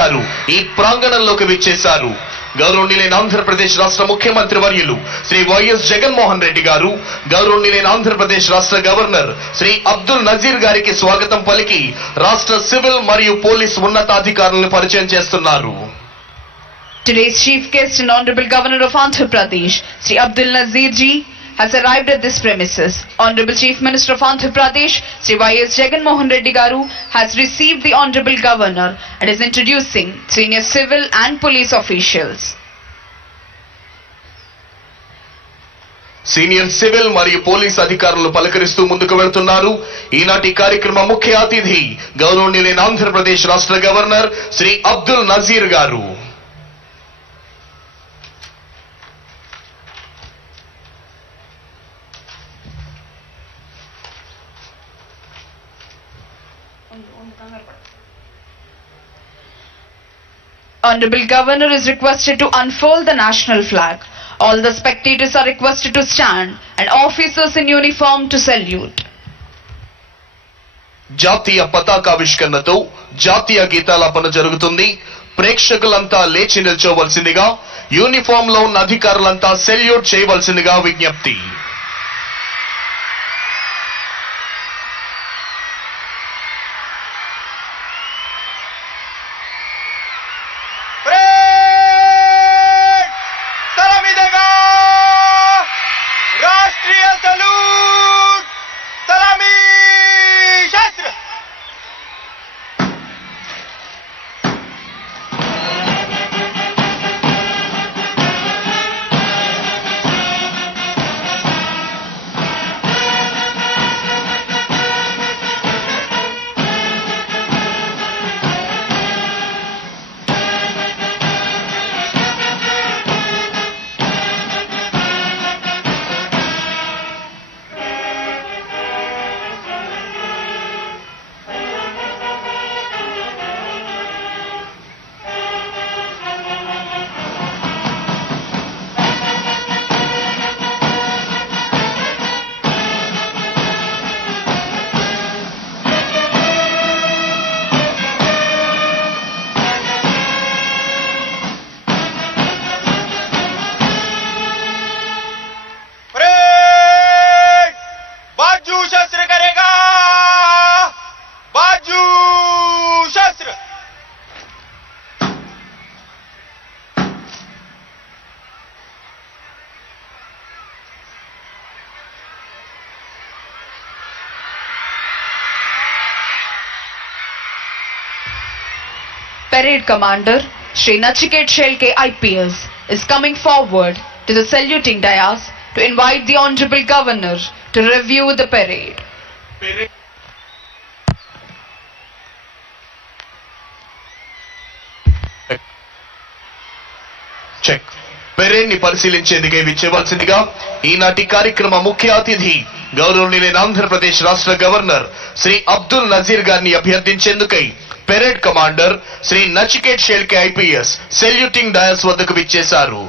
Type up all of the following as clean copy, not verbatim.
గారు ఈ ప్రాంగణంలోకి విచ్చేశారు. గౌరవనీయులైన ఆంధ్రప్రదేశ్ రాష్ట్ర ముఖ్యమంత్రి వర్యులు శ్రీ వైఎస్ జగన్మోహన్ రెడ్డి గారు, గౌరవనీయులైన ఆంధ్రప్రదేశ్ రాష్ట్ర గవర్నర్ శ్రీ అబ్దుల్ నజీర్ గారికి స్వాగతం పలికి రాష్ట్ర సివిల్ మరియు పోలీస్ ఉన్నతాధికారులను పరిచయం చేస్తున్నారు. Today's chief guest and Honorable Governor of Andhra Pradesh, Sri Abdul Nazir Ji, has arrived at this premises. Honorable Chief Minister of Andhra Pradesh, Sri Y.S. Jagan Mohan Reddy Garu, has received the Honorable Governor and is introducing senior civil and police officials. Senior civil మరియు police అధికారులు పలకరిస్తూ ముందుకు వెళ్తున్నారు. ఈనాటి కార్యక్రమ ముఖ్య అతిథి గౌరవనీయులైన ఆంధ్రప్రదేశ్ రాష్ట్ర గవర్నర్ శ్రీ అబ్దుల్ నజీర్ గారు. Honorable Governor is requested to unfold the national flag. All the spectators are requested to stand and officers in uniform to salute. జాతీయ పతాకావిష్కరణతో జాతీయ గీతాలాపన జరుగుతుంది. ప్రేక్షకులంతా లేచి నిల్చోవలసిందిగా, యూనిఫామ్ లో ఉన్న అధికారులంతా సెల్యూట్ చేయవలసిందిగా విజ్ఞప్తి. Parade Commander Shri Nachiket Shelke IPS is coming forward to the saluting dais to invite the Honorable Governor to review the parade. Check. Parade ని పరిశీలించేందుకే విచ్చేవలసిందిగా ఈనాటి కార్యక్రమ ముఖ్య అతిథి గౌరవనీయులైన ఆంధ్రప్రదేశ్ రాష్ట్ర గవర్నర్ శ్రీ అబ్దుల్ నజీర్ గారిని అభ్యర్థించేందుకై parade commander Shri Nachiket Shelke IPS saluting dais వద్దకు విచ్చేశారు.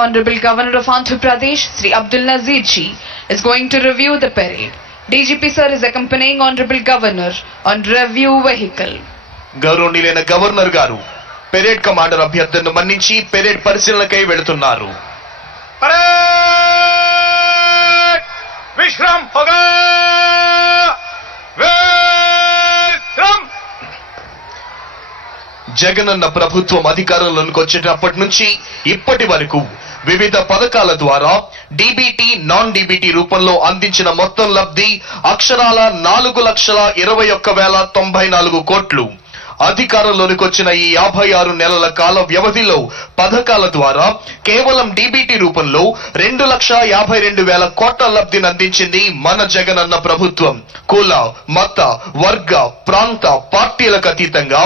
Honorable Governor of Andhra Pradesh, Sri Abdul Nazir Ji, is going to review the parade. DGP sir is accompanying Honorable Governor on review vehicle. గౌరవనీయులైన గవర్నర్ గారు parade commander అభ్యర్థనను మన్నించి parade పరిశీలనకై వెళుతున్నారు. విశ్రామ్ హోగా విశ్రామ్. జగనన్న ప్రభుత్వం అధికారంలోకి వచ్చినప్పటి నుంచి ఇప్పటి వరకు వివిధ పథకాల ద్వారా డీబీటీ, నాన్ డీబీటీ రూపంలో అందించిన మొత్తం లబ్ధి అక్షరాల 4,21,094 కోట్లు. అధికారంలోనికి వచ్చిన ఈ 56 నెలల కాల వ్యవధిలో పథకాల ద్వారా కేవలం డీబీటీ రూపంలో 2,52,000 కోట్ల లబ్ధిని అందించింది మన జగనన్న ప్రభుత్వం. కుల, మత, వర్గ, ప్రాంత, పార్టీలకు అతీతంగా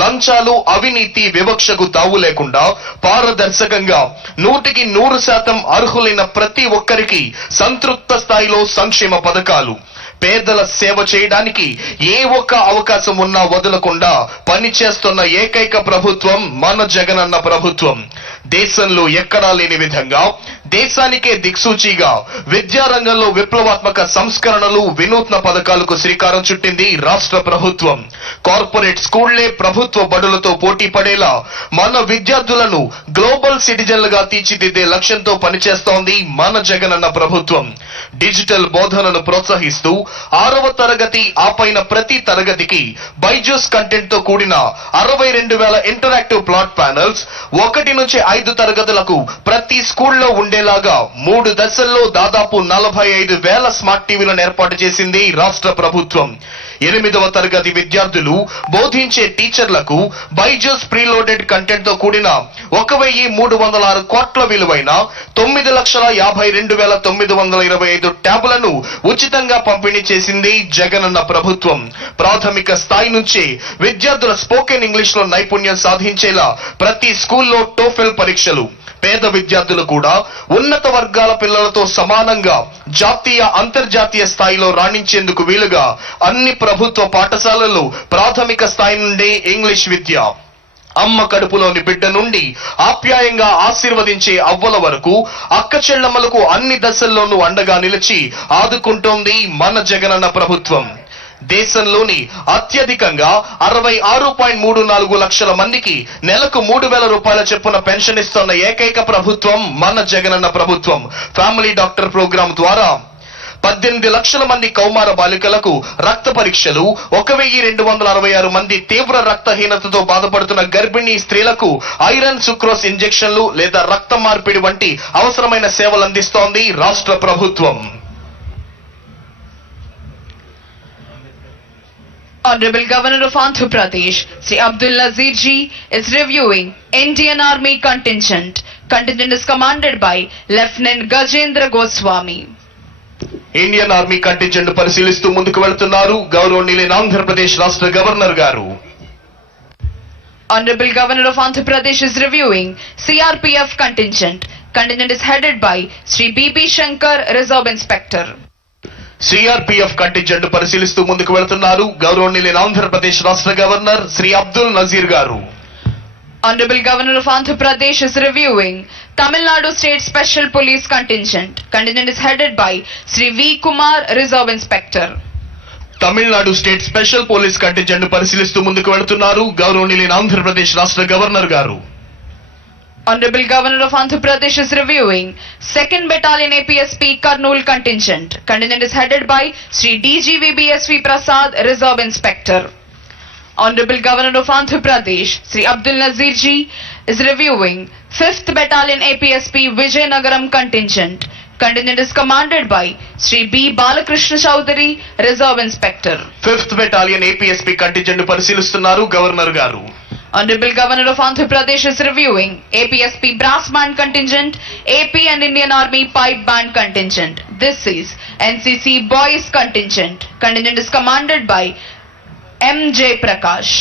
లంచాలు, అవినీతి, వివక్షకు తావు లేకుండా పారదర్శకంగా 100% అర్హులైన ప్రతి ఒక్కరికి సంతృప్త స్థాయిలో సంక్షేమ పథకాలు. పేదల సేవ చేయడానికి ఏ ఒక్క అవకాశం ఉన్నా వదలకుండా పనిచేస్తున్న ఏకైక ప్రభుత్వం మన జగనన్న ప్రభుత్వం. దేశంలో ఎక్కడా లేని విధంగా దేశానికే దిక్సూచిగా విద్యారంగంలో విప్లవాత్మక సంస్కరణలు, వినూత్న పథకాలకు శ్రీకారం చుట్టింది రాష్ట్ర ప్రభుత్వం. కార్పొరేట్ స్కూళ్లే ప్రభుత్వ బడులతో పోటీ పడేలా మన విద్యార్థులను గ్లోబల్ సిటిజన్లుగా తీర్చిదిద్దే లక్ష్యంతో పనిచేస్తోంది మన జగనన్న ప్రభుత్వం. డిజిటల్ బోధనను ప్రోత్సహిస్తూ 6వ తరగతి ఆపైన ప్రతి తరగతికి బైజూస్ కంటెంట్ తో కూడిన 62,000 ఇంటరాక్టివ్ ప్లాట్ ప్యానెల్స్, 1 నుంచి 5 తరగతులకు ప్రతి స్కూల్లో ఉండేలాగా 3 దశల్లో దాదాపు 45,000 స్మార్ట్ టీవీలను ఏర్పాటు చేసింది రాష్ట్ర ప్రభుత్వం. 8వ తరగతి విద్యార్థులు బోధించే టీచర్లకు బైజూస్ ప్రీలోడెడ్ కంటెంట్ తో కూడిన 1,306 కోట్ల విలువైన 9,52,925 ట్యాబ్లను ఉచితంగా పంపిణీ చేసింది జగనన్న ప్రభుత్వం. ప్రాథమిక స్థాయి నుంచే విద్యార్థుల స్పోకెన్ ఇంగ్లీష్ లో నైపుణ్యం సాధించేలా ప్రతి స్కూల్లో టోఫెల్ పరీక్షలు. పేద విద్యార్థులు కూడా ఉన్నత వర్గాల పిల్లలతో సమానంగా జాతీయ, అంతర్జాతీయ స్థాయిలో రాణించేందుకు వీలుగా అన్ని ప్రభుత్వ పాఠశాలల్లో ప్రాథమిక స్థాయి నుండి ఇంగ్లీష్ విద్య. అమ్మ కడుపులోని బిడ్డ నుండి ఆప్యాయంగా ఆశీర్వదించే అవ్వల వరకు అక్క చెల్లెమ్మలకు అన్ని దశల్లోనూ అండగా నిలిచి ఆదుకుంటోంది మన జగనన్న ప్రభుత్వం. దేశంలోని అత్యధికంగా 66.34 లక్షల మందికి నెలకు 3,000 రూపాయల చొప్పున పెన్షన్ ఇస్తున్న ఏకైక ప్రభుత్వం మన జగనన్న ప్రభుత్వం. ఫ్యామిలీ డాక్టర్ ప్రోగ్రాం ద్వారా 18 లక్షల మంది కౌమార బాలికలకు రక్త పరీక్షలు, 1,266 మంది తీవ్ర రక్తహీనతతో బాధపడుతున్న గర్భిణీ స్త్రీలకు ఐరన్ సుక్రోస్ ఇంజెక్షన్లు లేదా రక్త మార్పిడి వంటి అవసరమైన సేవలు అందిస్తోంది రాష్ట్ర ప్రభుత్వం. Honorable Governor of Andhra Pradesh, Sri Abdul Nazir Ji, is reviewing Indian Army contingent. Contingent is commanded by Lieutenant Gajendra Goswami. Indian army contingent పరిశీలిస్తూ ముందుకు వెళ్తున్నారు గౌరవనీయులైన ఆంధ్రప్రదేశ్ రాష్ట్ర గవర్నర్ గారు. Honorable Governor of Andhra Pradesh is reviewing CRPF contingent. Contingent is headed by Sri B.P. Shankar, Reserve Inspector. CRPF contingent పరిశీలిస్తూ ముందుకు వెళ్తున్నారు గౌరవనీయులైన ఆంధ్రప్రదేశ్ రాష్ట్ర గవర్నర్ శ్రీ అబ్దుల్ నజీర్ గారు. Honorable Governor of Andhra Pradesh is reviewing Tamil Nadu State Special Police Contingent. Contingent is headed by Sri V. Kumar, Reserve Inspector. Tamil Nadu state special police contingent పరిశీలిస్తూ ముందుకు వెళ్తున్నారు గౌరవనీయులైన ఆంధ్రప్రదేశ్ రాష్ట్ర గవర్నర్ గారు. Honorable Governor of Andhra Pradesh is reviewing 2nd Battalion APSP Kurnool Contingent. Contingent is headed by Sri DGVBSV Prasad, Reserve Inspector. Honorable Governor of Andhra Pradesh, Sri Abdul Nazir Ji, is reviewing 5th Battalion APSP Vijayanagaram Contingent. Contingent is commanded by Sri B. Balakrishna Chowdhury, Reserve Inspector. 5th battalion APSP contingent పరిశీలిస్తున్నారు governor గారు. Honorable Governor of Andhra Pradesh is reviewing APSP Brass Band Contingent, AP and Indian Army Pipe Band Contingent. This is NCC Boys Contingent. Contingent is commanded by M.J. Prakash.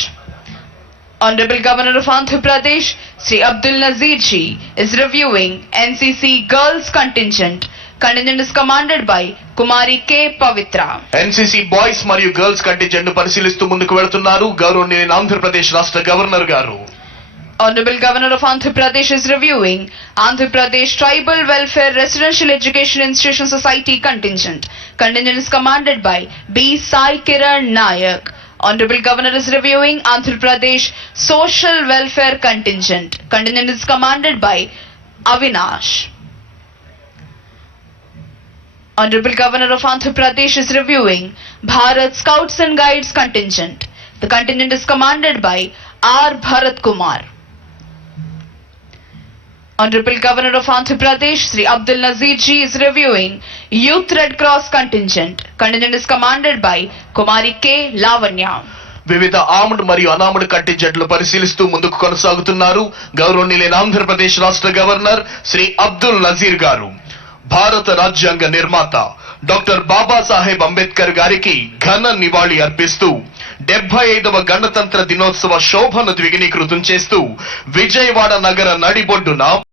Honorable Governor of Andhra Pradesh, Sri Abdul Nazir Ji, is reviewing NCC Girls Contingent. Contingent is commanded by Kumari K. Pavitra. NCC boys మరియు girls contingent పరిశీలిస్తూ ముందుకు వెళ్తున్నారు గౌరవనీయులైన ఆంధ్రప్రదేశ్ రాష్ట్ర governor గారు. Honorable Governor of Andhra Pradesh is reviewing Andhra Pradesh Tribal Welfare Residential Education Institution Society Contingent. Contingent is commanded by B. Sai Kiran Nayak. Honorable Governor is reviewing Andhra Pradesh Social Welfare Contingent. Contingent is commanded by Avinash. Honorable Governor of Andhra Pradesh is reviewing Bharat Scouts and Guides Contingent. The contingent is commanded by R. Bharat Kumar. Honorable Governor of Andhra Pradesh, Sri Abdul Nazir Ji, is reviewing Youth Red Cross Contingent. Contingent is commanded by Kumari K. Lavanya. వివిధ ఆముడ్ మరియు అనాముడ్ కంటింజెంట్లు పరిశీలిస్తూ ముందుకు కొనసాగుతున్నారు గౌరవనీయులైన ఆంధ్రప్రదేశ్ రాష్ట్ర governor Shri Abdul Nazir గారు. భారత రాజ్యాంగ నిర్మాత డాక్టర్ బాబాసాహెబ్ అంబేద్కర్ గారికి ఘన నివాళి అర్పిస్తూ 75వ గణతంత్ర దినోత్సవ శోభను ద్విగుణీకృతం చేస్తూ విజయవాడ నగర నడిబొడ్డున